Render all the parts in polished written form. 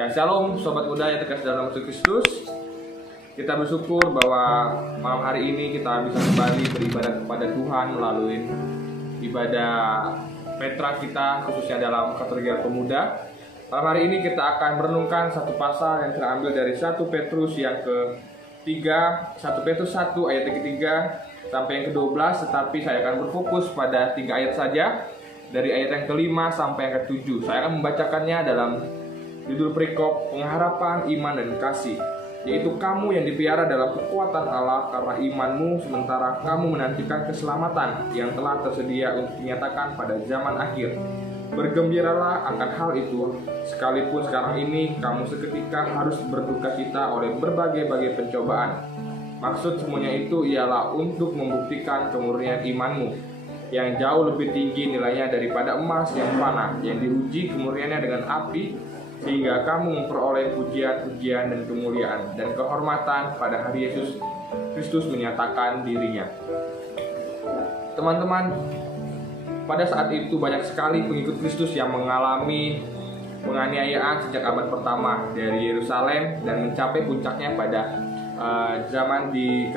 Ya, shalom Sobat Muda yang terkasih dalam Kristus. Kita bersyukur bahwa malam hari ini kita bisa kembali beribadah kepada Tuhan melalui ibadah Petra kita, khususnya dalam kategori pemuda. Malam hari ini kita akan merenungkan satu pasal yang terambil dari 1 Petrus yang ke-3, 1 Petrus 1 ayat ke-3 sampai yang ke-12, tetapi saya akan berfokus pada 3 ayat saja, dari ayat yang ke-5 sampai yang ke-7. Saya akan membacakannya dalam judul perikop pengharapan, iman, dan kasih, yaitu kamu yang dipelihara dalam kekuatan Allah karena imanmu, sementara kamu menantikan keselamatan yang telah tersedia untuk dinyatakan pada zaman akhir. Bergembiralah akan hal itu, sekalipun sekarang ini kamu seketika harus berduka cita oleh berbagai-bagai pencobaan. Maksud semuanya itu ialah untuk membuktikan kemurnian imanmu, yang jauh lebih tinggi nilainya daripada emas yang fana, yang diuji kemurniannya dengan api, sehingga kamu memperoleh pujian-pujian dan kemuliaan dan kehormatan pada hari Yesus Kristus menyatakan dirinya. Teman-teman, pada saat itu banyak sekali pengikut Kristus yang mengalami penganiayaan sejak abad pertama dari Yerusalem dan mencapai puncaknya pada zaman di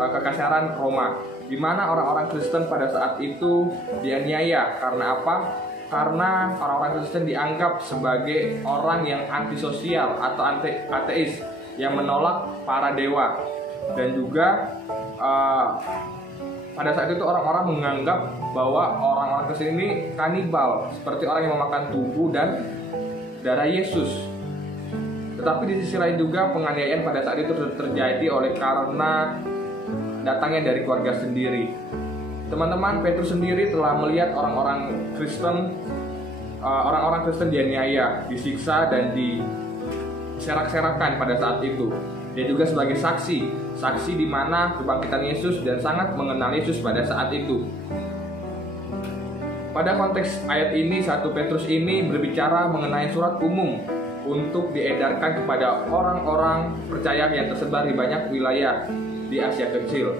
kekaisaran Roma, di mana orang-orang Kristen pada saat itu dianiaya. Karena apa? Karena orang-orang Kristen dianggap sebagai orang yang antisosial atau ateis, yang menolak para dewa. Dan juga pada saat itu orang-orang menganggap bahwa orang-orang Kristen ini kanibal, seperti orang yang memakan tubuh dan darah Yesus. Tetapi di sisi lain juga penganiayaan pada saat itu terjadi oleh karena datangnya dari keluarga sendiri. Teman-teman, Petrus sendiri telah melihat orang-orang Kristen dianiaya, disiksa, dan diserak-serakan pada saat itu. Dia juga sebagai saksi di mana kebangkitan Yesus dan sangat mengenal Yesus pada saat itu. Pada konteks ayat ini, 1 Petrus ini berbicara mengenai surat umum untuk diedarkan kepada orang-orang percaya yang tersebar di banyak wilayah di Asia Kecil.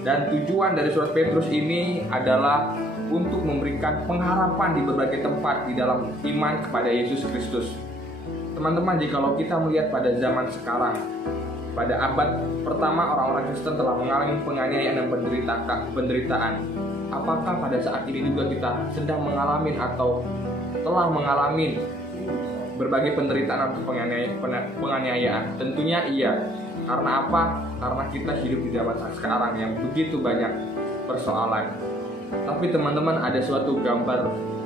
Dan tujuan dari surat Petrus ini adalah untuk memberikan pengharapan di berbagai tempat di dalam iman kepada Yesus Kristus. Teman-teman, jikalau kita melihat pada zaman sekarang, pada abad pertama orang-orang Kristen telah mengalami penganiayaan dan penderitaan. Apakah pada saat ini juga kita sedang mengalami atau telah mengalami berbagai penderitaan atau penganiayaan? Tentunya iya. Karena apa? Karena kita hidup di zaman sekarang yang begitu banyak persoalan. Tapi teman-teman, ada suatu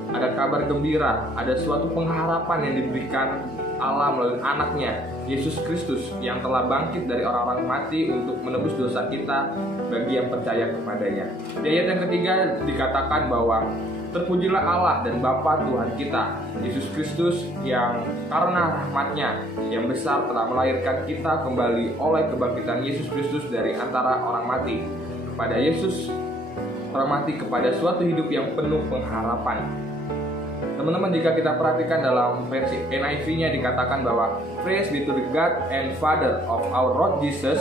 ada kabar gembira, ada suatu pengharapan yang diberikan Allah melalui anaknya, Yesus Kristus, yang telah bangkit dari orang-orang mati untuk menebus dosa kita bagi yang percaya kepadanya. Di ayat yang ketiga dikatakan bahwa terpujilah Allah dan Bapa Tuhan kita, Yesus Kristus, yang karena rahmat-Nya yang besar telah melahirkan kita kembali oleh kebangkitan Yesus Kristus dari antara orang mati. Kepada Yesus, orang mati, kepada suatu hidup yang penuh pengharapan. Teman-teman, jika kita perhatikan dalam versi NIV-nya dikatakan bahwa praise be to the God and Father of our Lord Jesus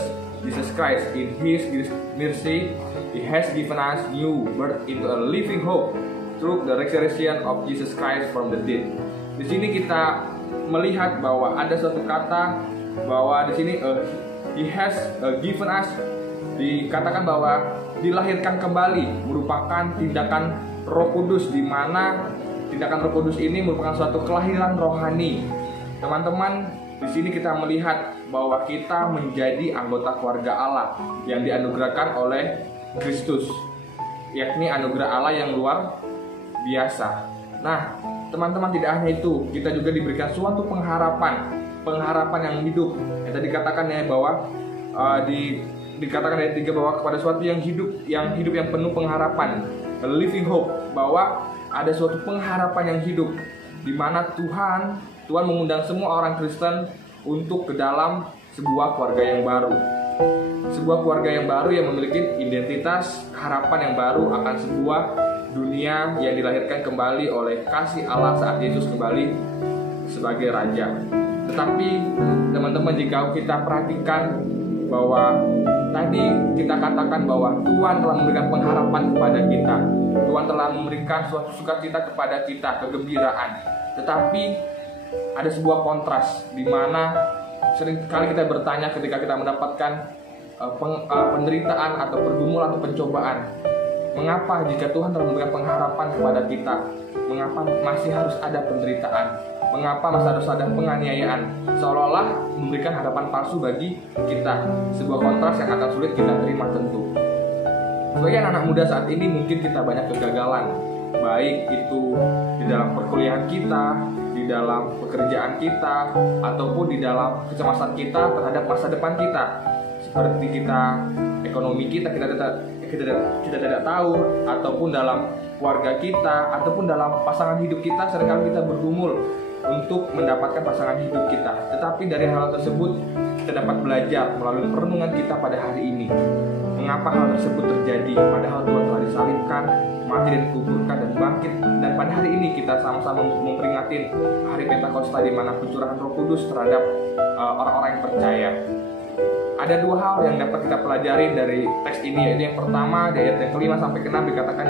Christ. In His mercy, He has given us new birth into a living hope through the resurrection of Jesus Christ from the dead. Di sini kita melihat bahwa ada suatu kata bahwa di sini He has given us, dikatakan bahwa dilahirkan kembali, merupakan tindakan Roh Kudus, di mana tindakan Roh Kudus ini merupakan suatu kelahiran rohani. Teman-teman, di sini kita melihat bahwa kita menjadi anggota keluarga Allah yang dianugerahkan oleh Kristus, yakni anugerah Allah yang luar biasa. Nah, teman-teman, tidak hanya itu, kita juga diberikan suatu pengharapan yang hidup. Yang tadi dikatakan ya bahwa dikatakan ayat 3 bahwa kepada suatu yang hidup yang penuh pengharapan, a living hope, bahwa ada suatu pengharapan yang hidup di mana Tuhan mengundang semua orang Kristen untuk ke dalam sebuah keluarga yang baru. Sebuah keluarga yang baru yang memiliki identitas, harapan yang baru akan sebuah dunia yang dilahirkan kembali oleh kasih Allah saat Yesus kembali sebagai Raja. Tetapi teman-teman, jika kita perhatikan bahwa tadi kita katakan bahwa Tuhan telah memberikan pengharapan kepada kita, Tuhan telah memberikan suatu sukacita kepada kita, kegembiraan. Tetapi ada sebuah kontras di mana sering kali kita bertanya ketika kita mendapatkan penderitaan atau pergumulan atau pencobaan, mengapa jika Tuhan telah memberikan pengharapan kepada kita, mengapa masih harus ada penderitaan, mengapa masih harus ada penganiayaan, seolah-olah memberikan harapan palsu bagi kita. Sebuah kontras yang akan sulit kita terima tentu. Sebagai anak muda saat ini mungkin kita banyak kegagalan, baik itu di dalam perkuliahan kita, di dalam pekerjaan kita, ataupun di dalam kecemasan kita terhadap masa depan kita. Seperti ekonomi kita tidak tahu, ataupun dalam keluarga kita, ataupun dalam pasangan hidup kita, seringkali kita bergumul untuk mendapatkan pasangan hidup kita. Tetapi dari hal tersebut kita dapat belajar melalui perenungan kita pada hari ini. Mengapa hal tersebut terjadi? Padahal Tuhan telah disalibkan, mati dan dikuburkan dan bangkit. Dan pada hari ini kita sama-sama memperingati hari Pentakosta, di mana pencurahan Roh Kudus terhadap orang-orang yang percaya. Ada dua hal yang dapat kita pelajari dari teks ini, yaitu yang pertama di ayat yang ke-5 sampai ke-6 dikatakan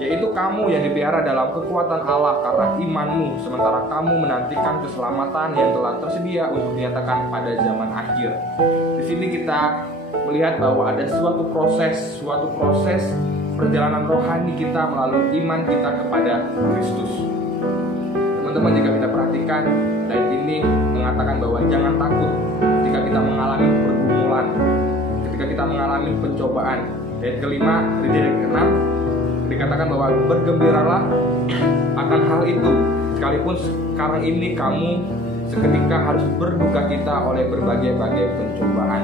yaitu kamu yang dipelihara dalam kekuatan Allah karena imanmu, sementara kamu menantikan keselamatan yang telah tersedia untuk dinyatakan pada zaman akhir. Di sini kita melihat bahwa ada suatu proses perjalanan rohani kita melalui iman kita kepada Kristus. Teman-teman, jika kita perhatikan, ayat ini mengatakan bahwa jangan takut ketika kita mengalami pergumulan, ketika kita mengalami pencobaan. Ayat ke-5 di ayat ke-6 dikatakan bahwa bergembiralah akan hal itu, sekalipun sekarang ini kamu seketika harus berduka cita oleh berbagai-bagai pencobaan.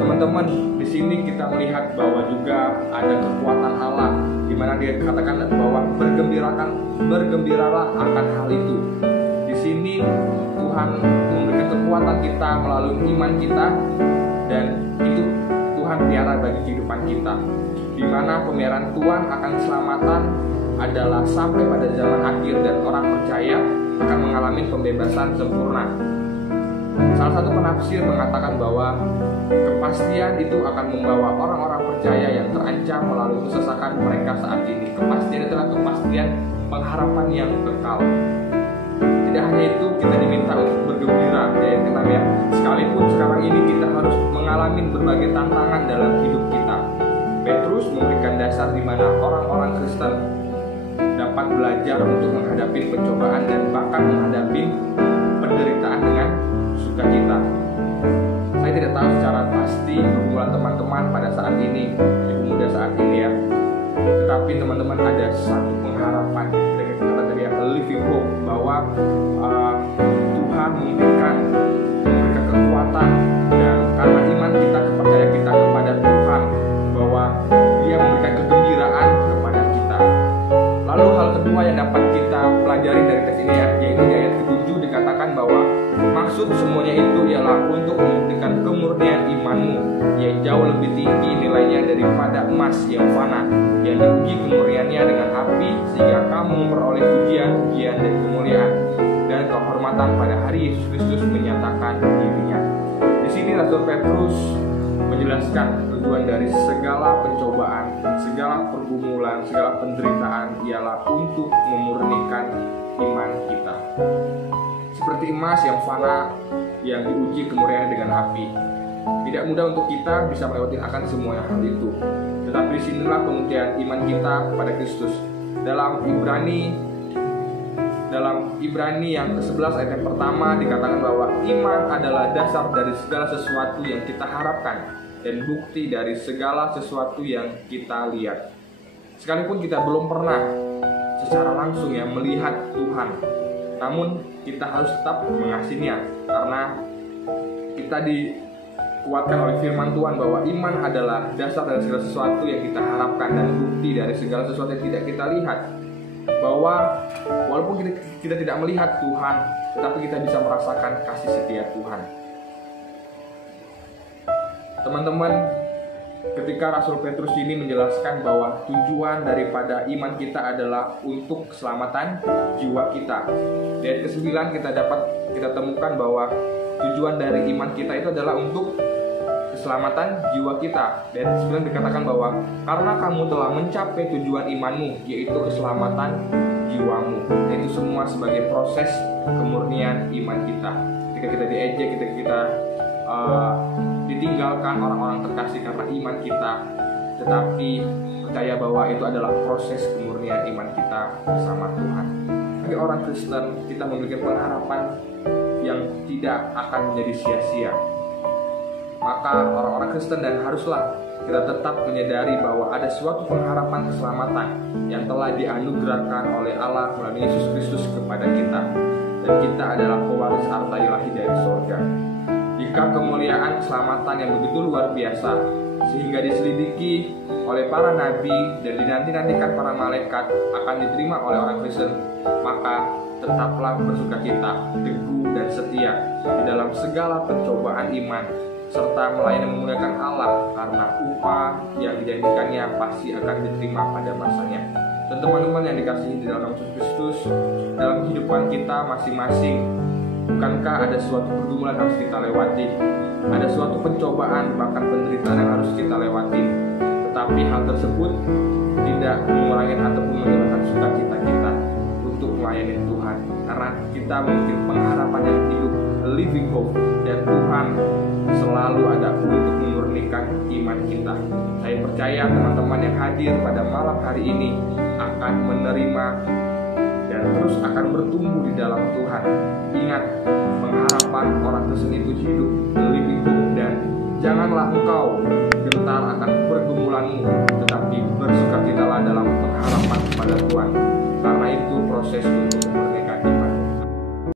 Teman-teman, di sini kita melihat bahwa juga ada kekuatan Allah, di mana dia katakan bahwa bergembiralah akan hal itu. Di sini Tuhan memberikan kekuatan kita melalui iman kita, dan itu Tuhan pelihara bagi kehidupan kita, di mana pemeliharaan Tuhan akan keselamatan adalah sampai pada zaman akhir, dan orang percaya akan mengalami pembebasan sempurna. Salah satu penafsir mengatakan bahwa kepastian itu akan membawa orang-orang percaya yang terancam melalui kesesakan mereka saat ini. Kepastian adalah kepastian pengharapan yang kekal. Tidak hanya itu, kita diminta untuk bergembira, ya. Sekalipun sekarang ini kita harus mengalami berbagai tantangan dalam hidup kita. Petrus memberikan dasar di mana orang-orang Kristen dapat belajar untuk menghadapi pencobaan dan bahkan menghadapi penderitaan dengan sukacita. Saya tidak tahu secara pasti pergumulan teman-teman pada saat ini, ibu muda saat ini ya. Tetapi teman-teman, ada satu pengharapan, kita tadi ya, living hope, bahwa Tuhan memberikan kekuatan, dan karena iman kita, kepercayaan kita kepada Tuhan, bahwa Dia memberikan kegembiraan kepada kita. Lalu hal kedua yang dapat kita pelajari dari teks ini ya, yaitu di ayat ke-7 dikatakan bahwa maksud semuanya itu ialah untuk membuktikan kemurnian imanmu yang jauh lebih tinggi nilainya daripada emas yang fana, yang diuji kemurniannya dengan api, sehingga kamu memperoleh pujian dan kemuliaan dan kehormatan pada hari Yesus Kristus menyatakan dirinya. Di sini Rasul Petrus menjelaskan tujuan dari segala pencobaan, segala pergumulan, segala penderitaan ialah untuk memurnikan iman kita. Seperti emas yang fana yang diuji kemurniannya dengan api. Tidak mudah untuk kita bisa melewati akan semua hal itu. Tetapi disinilah pembuktian iman kita pada Kristus. Dalam Ibrani yang ke-11 ayat yang pertama dikatakan bahwa iman adalah dasar dari segala sesuatu yang kita harapkan dan bukti dari segala sesuatu yang kita lihat. Sekalipun kita belum pernah secara langsung ya melihat Tuhan, namun kita harus tetap mengasihinya, karena kita dikuatkan oleh firman Tuhan bahwa iman adalah dasar dari segala sesuatu yang kita harapkan dan bukti dari segala sesuatu yang tidak kita lihat. Bahwa walaupun kita tidak melihat Tuhan, tetapi kita bisa merasakan kasih setia Tuhan. Teman-teman, ketika Rasul Petrus ini menjelaskan bahwa tujuan daripada iman kita adalah untuk keselamatan jiwa kita. Di ayat ke-9 kita temukan bahwa tujuan dari iman kita itu adalah untuk keselamatan jiwa kita. Dan 9 dikatakan bahwa karena kamu telah mencapai tujuan imanmu, yaitu keselamatan jiwamu. Dan itu semua sebagai proses kemurnian iman kita. Ketika kita diejek, ketika kita ditinggalkan orang-orang terkasih karena iman kita, tetapi percaya bahwa itu adalah proses kemurnian iman kita bersama Tuhan. Bagi orang Kristen, kita memiliki pengharapan yang tidak akan menjadi sia-sia. Maka orang-orang Kristen dan haruslah kita tetap menyadari bahwa ada suatu pengharapan keselamatan yang telah dianugerahkan oleh Allah melalui Yesus Kristus kepada kita, dan kita adalah pewaris harta ilahi dari surga. Jika kemuliaan keselamatan yang begitu luar biasa sehingga diselidiki oleh para nabi dan dinanti-nantikan para malaikat akan diterima oleh orang Kristen, maka tetaplah bersukacita, teguh dan setia di dalam segala pencobaan iman, serta melayani memuliakan Allah, karena upah yang dijanjikannya pasti akan diterima pada masanya. Dan teman-teman yang dikasihi di dalam Yesus Kristus, dalam kehidupan kita masing-masing, bukankah ada suatu pergumulan yang harus kita lewati? Ada suatu pencobaan, bahkan penderitaan yang harus kita lewati. Tetapi hal tersebut tidak mengurangi ataupun menghilangkan sukacita kita untuk melayani Tuhan, karena kita memiliki pengharapan yang hidup, living hope, dan Tuhan selalu ada untuk memurnikan iman kita. Saya percaya teman-teman yang hadir pada malam hari ini akan menerima dan terus akan bertumbuh di dalam Tuhan. Ingat, pengharapan orang Kristen itu hidup, living hope, dan janganlah engkau gentar akan pergumulanmu, tetapi bersukacitalah dalam pengharapan kepada Tuhan, karena itu proses untuk